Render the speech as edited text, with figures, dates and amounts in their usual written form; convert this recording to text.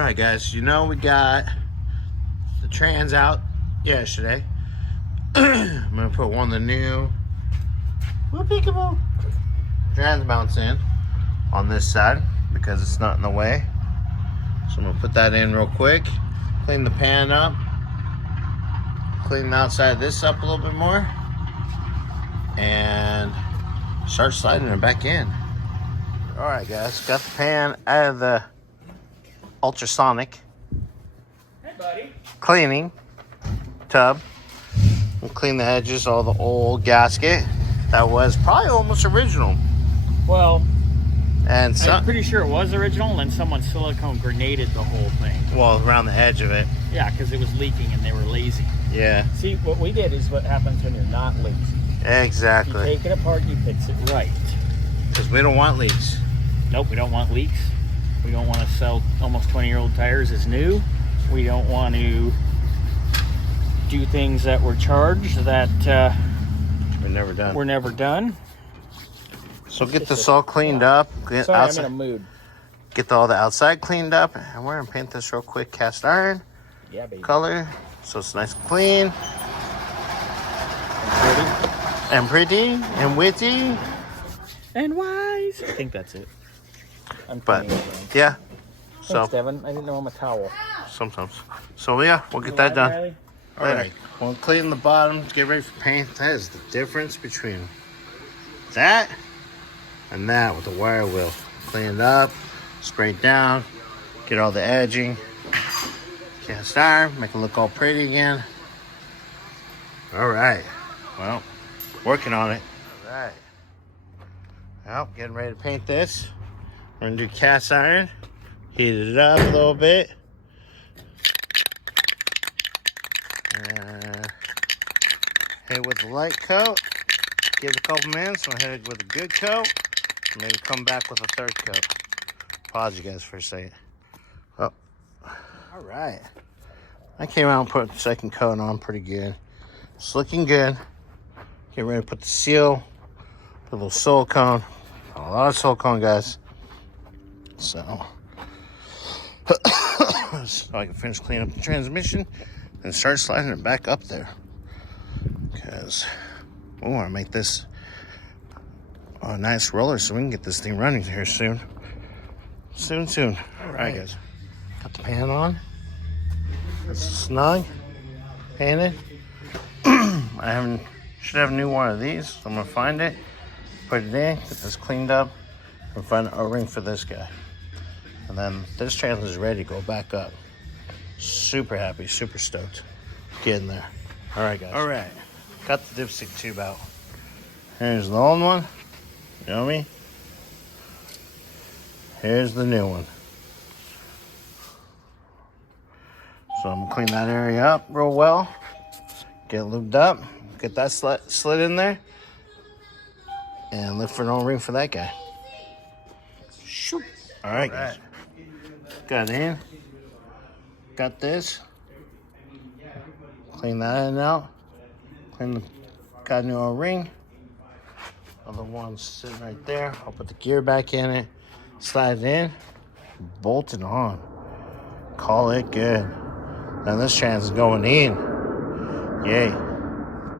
All right, guys, you know we got the trans out yesterday. I'm gonna put one of the new peekaboo trans mounts in on this side because it's not in the way. So I'm gonna put that in real quick, clean the pan up, clean the outside of this up a little bit more, and start sliding it back in. All right, guys, got the pan out of the ultrasonic cleaning tub. We'll clean the edges, all the old gasket that was probably almost original. Well, and I'm pretty sure it was original, and someone silicone grenaded the whole thing. Well, around the edge of it. Yeah, because it was leaking and they were lazy. Yeah. See, what we did is what happens when you're not lazy. Exactly. You take it apart, you fix it right. Because we don't want leaks. Nope, we don't want leaks. We don't want to sell almost 20-year-old tires as new. We don't want to do things that were charged that we're never done. So get this all cleaned up. Sorry, I'm in a mood. Get all the outside cleaned up. And we're going to paint this real quick. Cast iron. Yeah, baby. Color. So it's nice and clean. And pretty. And witty. And wise. I think that's it. But yeah. Thanks, Devin. I didn't know I'm a towel. Sometimes. So yeah, we'll get that done. Riley? All right. We'll clean the bottom to get ready for paint. That is the difference between that and that with the wire wheel. Clean it up, spray it down, get all the edging, cast iron, make it look all pretty again. All right. Well, working on it. All right. Well, getting ready to paint this. We're gonna do cast iron, heat it up a little bit. Hit it with a light coat. Give it a couple minutes. I'm gonna hit it with a good coat. Maybe come back with a third coat. Pause you guys for a second. Oh, all right. I came out and put the second coat on pretty good. It's looking good. Get ready to put the seal. Put a little silicone. A lot of silicone, guys. So I can finish cleaning up the transmission and start sliding it back up there. Because we want to make this a nice roller so we can get this thing running here soon. Soon. All right, guys. Got the pan on. It's snug. Painted. Should have a new one of these. So I'm going to find it. Put it in. Get this cleaned up. And find an O-ring for this guy. And then this trailer is ready to go back up. Super happy. Super stoked. Get in there. All right, guys. All right. Got the dipstick tube out. Here's the old one. You know me? Here's the new one. So I'm gonna clean that area up real well. Get it lubed up. Get that slid in there. And look for an O-ring for that guy. Shoot. All right, guys. Got it in. Got this. Clean that in out. Got a new O-ring. Other one's sitting right there. I'll put the gear back in it. Slide it in. Bolt it on. Call it good. Now this trans is going in. Yay.